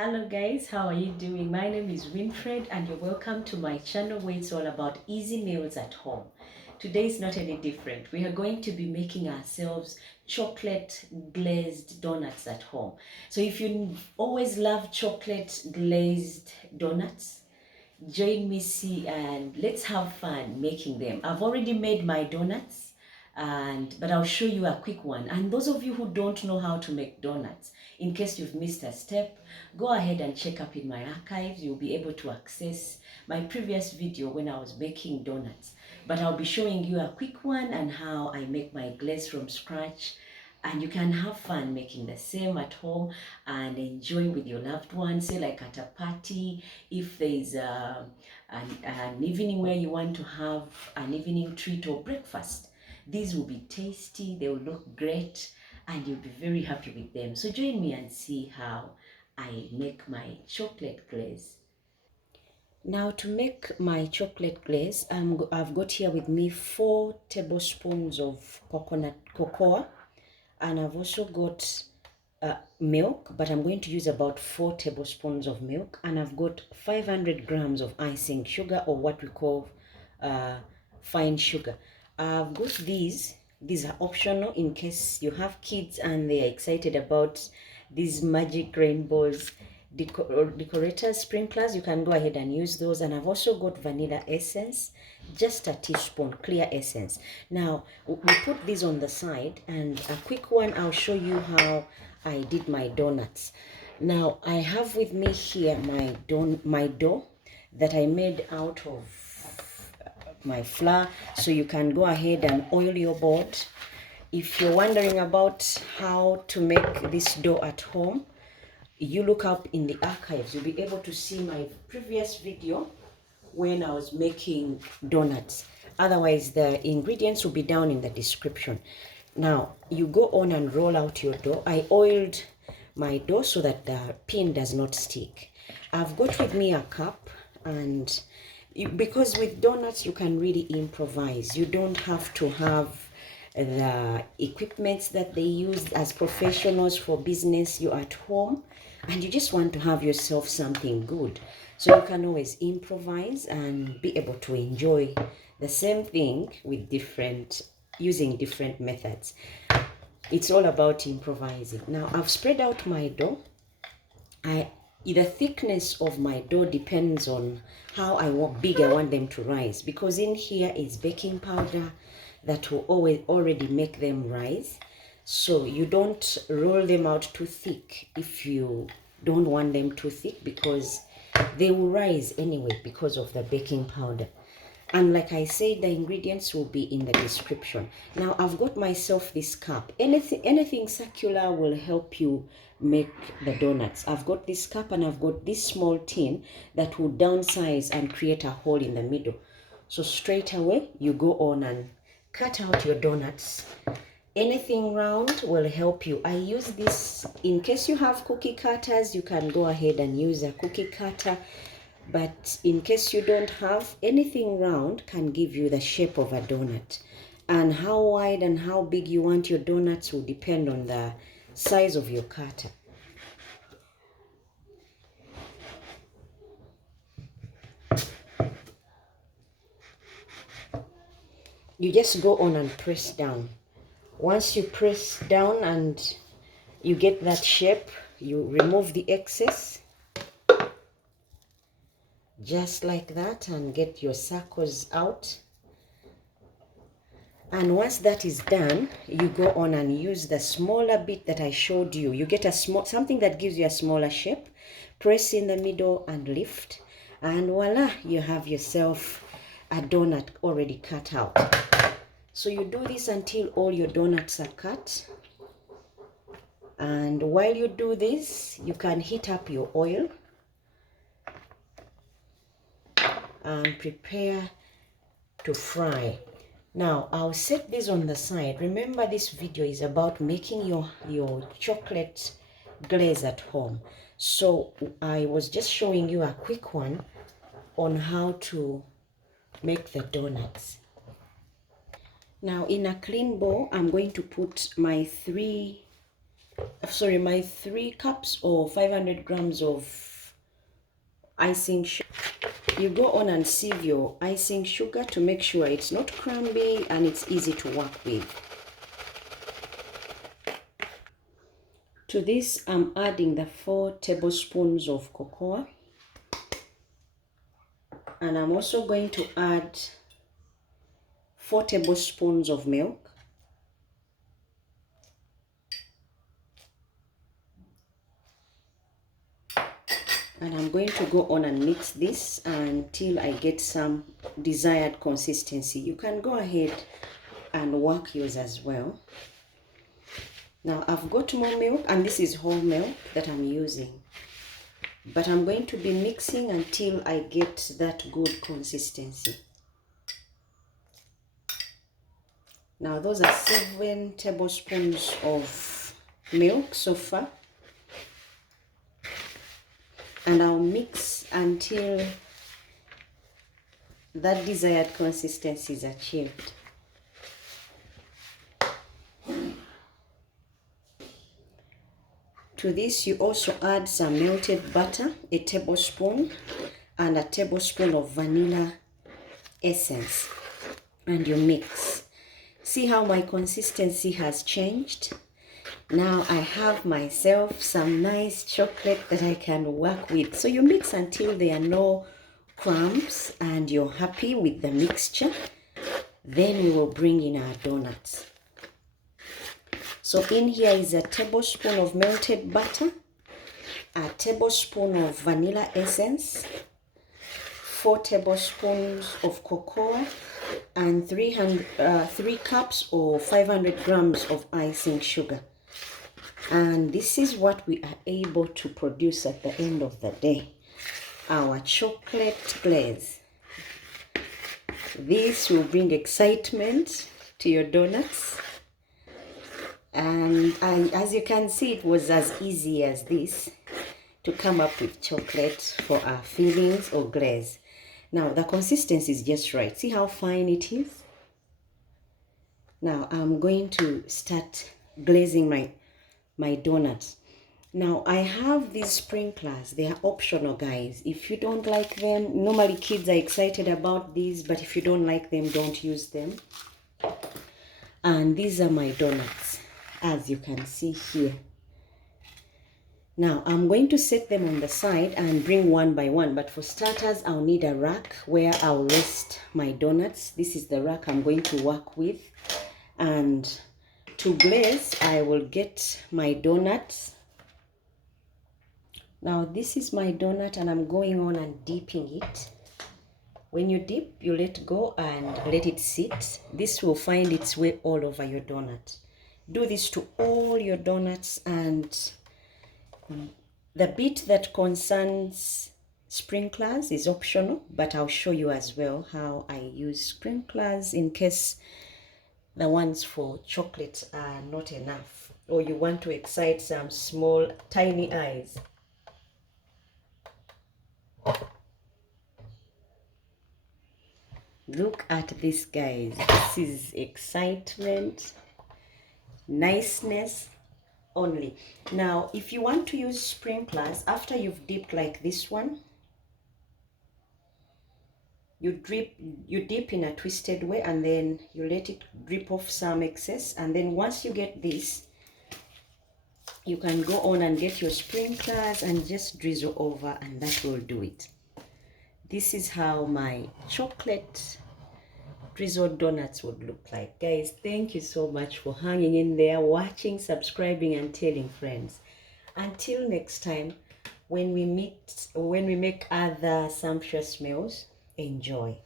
Hello guys, how are you doing? My name is Winfred and you're welcome to my channel where it's all about easy meals at home. Today is not any different. We are going to be making ourselves chocolate glazed donuts at home. So if you always love chocolate glazed donuts, join me see and let's have fun making them. I've already made my donuts but I'll show you a quick one. And those of you who don't know how to make donuts, in case you've missed a step, go ahead and check up in my archives. You'll be able to access my previous video when I was making donuts. But I'll be showing you a quick one and how I make my glaze from scratch, and you can have fun making the same at home and enjoy with your loved ones, say like at a party. If there's an evening where you want to have an evening treat or breakfast, these will be tasty, they will look great, and you'll be very happy with them. So join me and see how I make my chocolate glaze. Now to make my chocolate glaze, I've got here with me 4 tablespoons of cocoa, and I've also got milk, but I'm going to use about 4 tablespoons of milk, and I've got 500 grams of icing sugar, or what we call fine sugar. I've got these are optional in case you have kids and they are excited about these magic rainbows, decorators, sprinklers. You can go ahead and use those. And I've also got vanilla essence, just a teaspoon, clear essence. Now we put these on the side, and a quick one, I'll show you how I did my donuts. Now I have with me here my dough that I made out of my flour. So you can go ahead and oil your board. If you're wondering about how to make this dough at home, you look up in the archives. You'll be able to see my previous video when I was making donuts. Otherwise, the ingredients will be down in the description. Now, you go on and roll out your dough. I oiled my dough so that the pin does not stick. I've got with me a cup, and because with donuts you can really improvise. You don't have to have the equipment that they use as professionals for business. You're at home and you just want to have yourself something good, so you can always improvise and be able to enjoy the same thing with using different methods. It's all about improvising. Now I've spread out my dough. The thickness of my dough depends on how big I want them to rise, because in here is baking powder that will already make them rise. So you don't roll them out too thick if you don't want them too thick, because they will rise anyway because of the baking powder. And like I said, the ingredients will be in the description. Now I've got myself this cup. Anything circular will help you make the donuts. I've got this cup and I've got this small tin that will downsize and create a hole in the middle. So straight away you go on and cut out your donuts. Anything round will help you. I use this in case you have cookie cutters. You can go ahead and use a cookie cutter. But in case you don't have, anything round can give you the shape of a donut. And how wide and how big you want your donuts will depend on the size of your cutter. You just go on and press down. Once you press down and you get that shape, you remove the excess. Just like that, and get your circles out. And once that is done, you go on and use the smaller bit that I showed you. You get something that gives you a smaller shape. Press in the middle and lift, and voila, you have yourself a donut already cut out. So you do this until all your donuts are cut. And while you do this, you can heat up your oil and prepare to fry. Now I'll set this on the side. Remember, this video is about making your chocolate glaze at home. So I was just showing you a quick one on how to make the donuts. Now in a clean bowl, I'm going to put my 3 sorry, my 3 cups or 500 grams of icing sugar. You go on and sieve your icing sugar to make sure it's not crumbly and it's easy to work with. To this, I'm adding the 4 tablespoons of cocoa, and I'm also going to add 4 tablespoons of milk. And I'm going to go on and mix this until I get some desired consistency. You can go ahead and work yours as well. Now I've got more milk, and this is whole milk that I'm using. But I'm going to be mixing until I get that good consistency. Now those are 7 tablespoons of milk so far. And I'll mix until that desired consistency is achieved. To this, you also add some melted butter, a tablespoon, and a tablespoon of vanilla essence, and you mix. See how my consistency has changed? Now I have myself some nice chocolate that I can work with. So you mix until there are no crumbs and you're happy with the mixture. Then we will bring in our donuts. So in here is a tablespoon of melted butter, a tablespoon of vanilla essence, 4 tablespoons of cocoa, and 3 cups or 500 grams of icing sugar. And this is what we are able to produce at the end of the day, our chocolate glaze. This will bring excitement to your donuts. And as you can see, it was as easy as this to come up with chocolate for our fillings or glaze. Now the consistency is just right. See how fine it is? Now I'm going to start glazing my donuts. Now I have these sprinklers. They are optional, guys. If you don't like them, normally kids are excited about these, but if you don't like them, don't use them. And these are my donuts, as you can see here. Now I'm going to set them on the side and bring one by one, but for starters I'll need a rack where I'll rest my donuts. This is the rack I'm going to work with. And to glaze, I will get my donuts. Now this is my donut and I'm going on and dipping it. When you dip, you let go and let it sit. This will find its way all over your donut. Do this to all your donuts, and the bit that concerns sprinklers is optional, but I'll show you as well how I use sprinklers in case the ones for chocolate are not enough, or you want to excite some small tiny eyes. Look at this, guys. This is excitement, niceness only. Now if you want to use sprinklers, after you've dipped like this one, you dip in a twisted way, and then you let it drip off some excess, and then once you get this, you can go on and get your sprinklers and just drizzle over, and that will do it. This is how my chocolate drizzled donuts would look like. Guys, thank you so much for hanging in there, watching, subscribing, and telling friends. Until next time, when we make other sumptuous meals, enjoy.